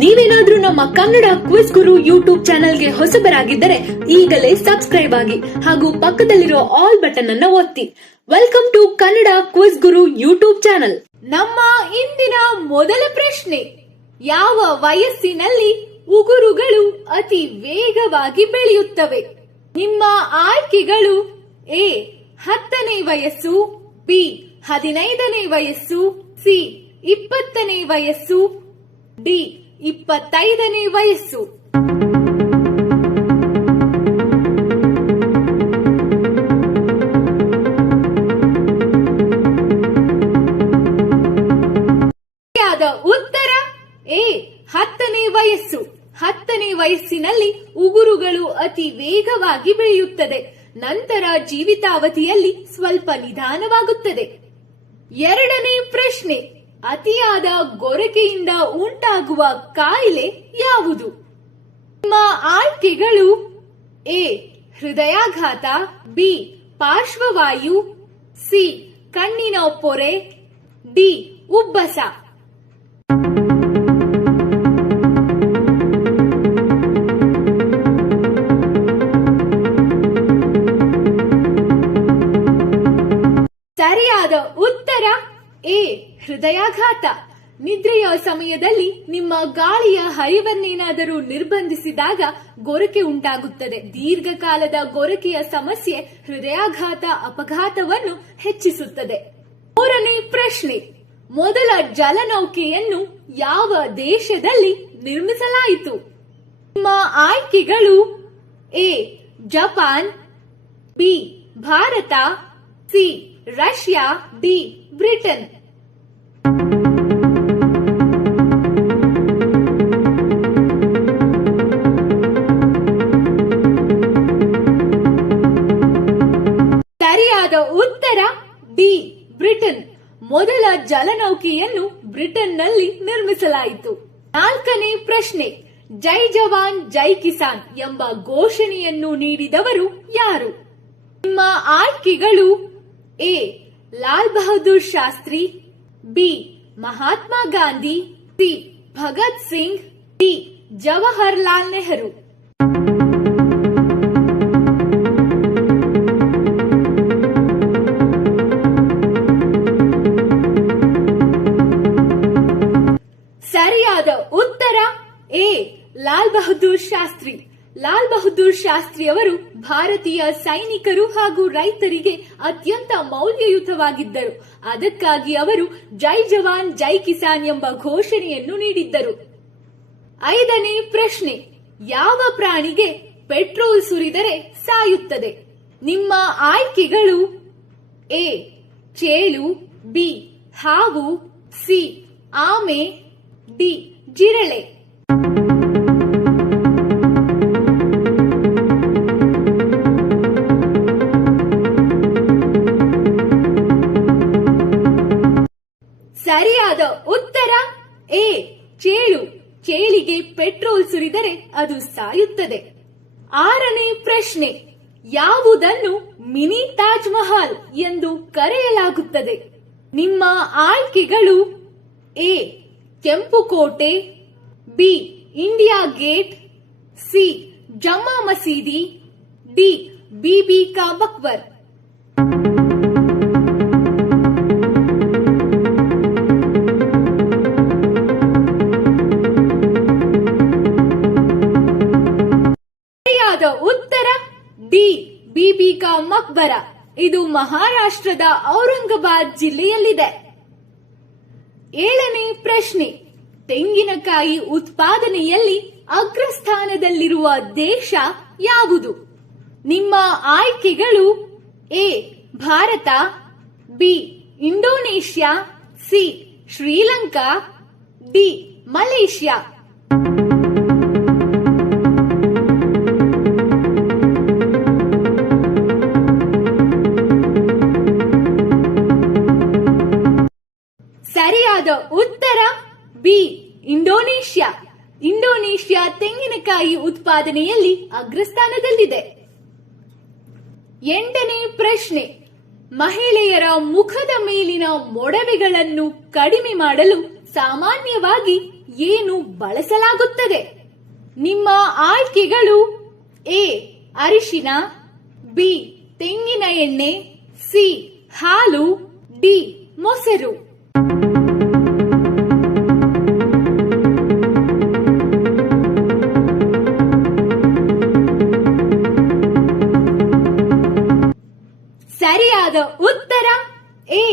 ನೀವೇನಾದ್ರೂ ನಮ್ಮ Kannada quiz Guru YouTube ಚಾನೆಲ್ಗೆ ಹೊಸಬರಾಗಿದ್ದರೆ ಈಗಲೇ ಸಬ್ಸ್ಕ್ರೈಬ್ ಆಗಿ ಹಾಗೂ ಪಕ್ಕದಲ್ಲಿರೋ ಆಲ್ ಬಟನ್ ಅನ್ನ ಒತ್ತಿ. Welcome to Kannada quiz Guru YouTube channel. ನಮ್ಮ ಇಂದಿನ ಮೊದಲ ಪ್ರಶ್ನೆ, ಯಾವ ವಯಸ್ಸಿನಲ್ಲಿ ಉಗುರುಗಳು ಅತಿ ವೇಗವಾಗಿ ಬೆಳೆಯುತ್ತವೆ? ನಿಮ್ಮ ಆಯ್ಕೆಗಳು: ಎ 10ನೇ ವಯಸ್ಸು, ಬಿ 15ನೇ ವಯಸ್ಸು, ಸಿ 20ನೇ ವಯಸ್ಸು, ಡಿ 25ನೇ ವಯಸ್ಸು. ಉತ್ತರ ಎ 10ನೇ ವಯಸ್ಸು. 10ನೇ ವಯಸ್ಸಿನಲ್ಲಿ ಉಗುರುಗಳು ಅತಿ ವೇಗವಾಗಿ ಬೆಳೆಯುತ್ತದೆ. ನಂತರ ಜೀವಿತಾವಧಿಯಲ್ಲಿ ಸ್ವಲ್ಪ ನಿಧಾನವಾಗುತ್ತದೆ. ಎರಡನೇ ಪ್ರಶ್ನೆ, ಅತಿಯಾದ ಗೊರಕೆಯಿಂದ ಉಂಟಾಗುವ ಕಾಯಿಲೆ ಯಾವುದು? ನಿಮ್ಮ ಆಯ್ಕೆಗಳು: ಎ ಹೃದಯಾಘಾತ, ಬಿ ಪಾರ್ಶ್ವವಾಯು, ಸಿ ಕಣ್ಣಿನ ಪೊರೆ, ಡಿ ಉಬ್ಬಸ. ಸರಿಯಾದ ಉತ್ತರ ಎ ಹೃದಯಾಘಾತ. ನಿದ್ರೆಯ ಸಮಯದಲ್ಲಿ ನಿಮ್ಮ ಗಾಳಿಯ ಹರಿವನ್ನೇನಾದರೂ ನಿರ್ಬಂಧಿಸಿದಾಗ ಗೊರಕೆ ಉಂಟಾಗುತ್ತದೆ. ದೀರ್ಘಕಾಲದ ಗೊರಕೆಯ ಸಮಸ್ಯೆ ಹೃದಯಾಘಾತ ಅಪಘಾತವನ್ನು ಹೆಚ್ಚಿಸುತ್ತದೆ. ಮೂರನೇ ಪ್ರಶ್ನೆ, ಮೊದಲ ಜಲನೌಕೆಯನ್ನು ಯಾವ ದೇಶದಲ್ಲಿ ನಿರ್ಮಿಸಲಾಯಿತು? ನಿಮ್ಮ ಆಯ್ಕೆಗಳು: A Japan, B Bharat, C Russia, D Britain. ಸರಿಯಾದ ಉತ್ತರ ಡಿ ಬ್ರಿಟನ್. ಮೊದಲ ಜಲನೌಕೆಯನ್ನು ಬ್ರಿಟನ್ನಲ್ಲಿ ನಿರ್ಮಿಸಲಾಯಿತು. ನಾಲ್ಕನೇ ಪ್ರಶ್ನೆ, ಜೈ ಜವಾನ್ ಜೈ ಕಿಸಾನ್ ಎಂಬ ಘೋಷಣೆಯನ್ನು ನೀಡಿದವರು ಯಾರು? ನಿಮ್ಮ ಆಯ್ಕೆಗಳು: A Lal Bahadur Shastri, B Mahatma Gandhi, C Bhagat Singh, D Jawaharlal Nehru. ಸರಿಯಾದ ಉತ್ತರ ಎ ಲಾಲ್ ಬಹದ್ದೂರ್ ಶಾಸ್ತ್ರಿ. ಲಾಲ್ ಬಹದ್ದೂರ್ ಶಾಸ್ತ್ರಿ ಅವರು ಭಾರತೀಯ ಸೈನಿಕರು ಹಾಗೂ ರೈತರಿಗೆ ಅತ್ಯಂತ ಮೌಲ್ಯಯುತವಾಗಿದ್ದರು. ಅದಕ್ಕಾಗಿ ಅವರು ಜೈ ಜವಾನ್ ಜೈ ಕಿಸಾನ್ ಎಂಬ ಘೋಷಣೆಯನ್ನು ನೀಡಿದ್ದರು. ಐದನೇ ಪ್ರಶ್ನೆ, ಯಾವ ಪ್ರಾಣಿಗೆ ಪೆಟ್ರೋಲ್ ಸುರಿದರೆ ಸಾಯುತ್ತದೆ? ನಿಮ್ಮ ಆಯ್ಕೆಗಳು: ಎ ಚೇಳು, ಬಿ ಹಾವು, ಸಿ ಆಮೆ, ಡಿ ಜಿರಳೆ. ಸರಿಯಾದ ಉತ್ತರ ಎ ಚೇಳು. ಚೇಳಿಗೆ ಪೆಟ್ರೋಲ್ ಸುರಿದರೆ ಅದು ಸಾಯುತ್ತದೆ. ಆರನೇ ಪ್ರಶ್ನೆ, ಯಾವುದನ್ನು ಮಿನಿ ತಾಜ್ ಮಹಲ್ ಎಂದು ಕರೆಯಲಾಗುತ್ತದೆ? ನಿಮ್ಮ ಆಯ್ಕೆಗಳು: ಎ ಕೆಂಪು ಕೋಟೆ, B India gate, C Jamma ಮಸೀದಿ, ಡಿ ಬಿಬಿ ಕಾ ಮಕ್ಬರ್. ಉತ್ತರ ಡಿ ಬಿಬಿ ಕಾ ಮಕ್ಬರ. ಇದು ಮಹಾರಾಷ್ಟ್ರದ ಔರಂಗಾಬಾದ್ ಜಿಲ್ಲೆಯಲ್ಲಿದೆ. ಏಳನೇ ಪ್ರಶ್ನೆ, ತೆಂಗಿನಕಾಯಿ ಉತ್ಪಾದನೆಯಲ್ಲಿ ಅಗ್ರಸ್ಥಾನದಲ್ಲಿರುವ ದೇಶ ಯಾವುದು? ನಿಮ್ಮ ಆಯ್ಕೆಗಳು: A Bharat, B Indonesia, C Sri Lanka, D Malaysia. ಸರಿಯಾದ ಉತ್ತರ ಬಿ ಇಂಡೋನೇಷ್ಯಾ. ಇಂಡೋನೇಷ್ಯಾ ತೆಂಗಿನಕಾಯಿ ಉತ್ಪಾದನೆಯಲ್ಲಿ ಅಗ್ರಸ್ಥಾನದಲ್ಲಿದೆ. ಎಂಟನೇ ಪ್ರಶ್ನೆ, ಮಹಿಳೆಯರ ಮುಖದ ಮೇಲಿನ ಮೊಡವೆಗಳನ್ನು ಕಡಿಮೆ ಮಾಡಲು ಸಾಮಾನ್ಯವಾಗಿ ಏನು ಬಳಸಲಾಗುತ್ತದೆ? ನಿಮ್ಮ ಆಯ್ಕೆಗಳು: ಎ ಅರಿಶಿನ, ಬಿ ತೆಂಗಿನ ಎಣ್ಣೆ, ಸಿ ಹಾಲು, ಡಿ ಮೊಸರು. ಸರಿಯಾದ ಉತ್ತರ ಎ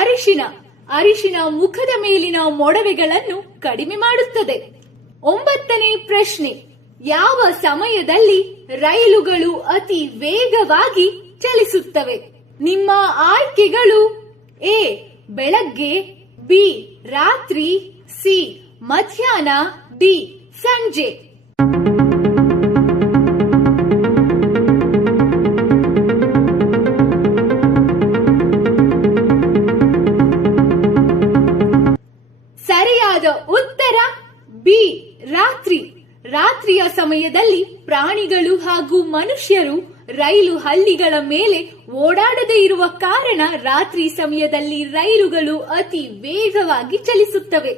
ಅರಿಶಿನ. ಅರಿಶಿನ ಮುಖದ ಮೇಲಿನ ಮೊಡವೆಗಳನ್ನು ಕಡಿಮೆ ಮಾಡುತ್ತದೆ. 9ನೇ ಪ್ರಶ್ನೆ: ಯಾವ ಸಮಯದಲ್ಲಿ ರೈಲುಗಳು ಅತಿ ವೇಗವಾಗಿ ಚಲಿಸುತ್ತವೆ? ನಿಮ್ಮ ಆಯ್ಕೆಗಳು: ಎ ಬೆಳಗ್ಗೆ, ಬಿ ರಾತ್ರಿ, ಸಿ ಮಧ್ಯಾಹ್ನ, ಡಿ ಸಂಜೆ. ಸರಿಯಾದ ಉತ್ತರ ಬಿ ರಾತ್ರಿ. ರಾತ್ರಿಯ ಸಮಯದಲ್ಲಿ ಪ್ರಾಣಿಗಳು ಹಾಗೂ ಮನುಷ್ಯರು ರೈಲು ಹಳಿಗಳ ಮೇಲೆ ಓಡಾಡದೇ ಇರುವ ಕಾರಣ ರಾತ್ರಿ ಸಮಯದಲ್ಲಿ ರೈಲುಗಳು ಅತಿ ವೇಗವಾಗಿ ಚಲಿಸುತ್ತವೆ.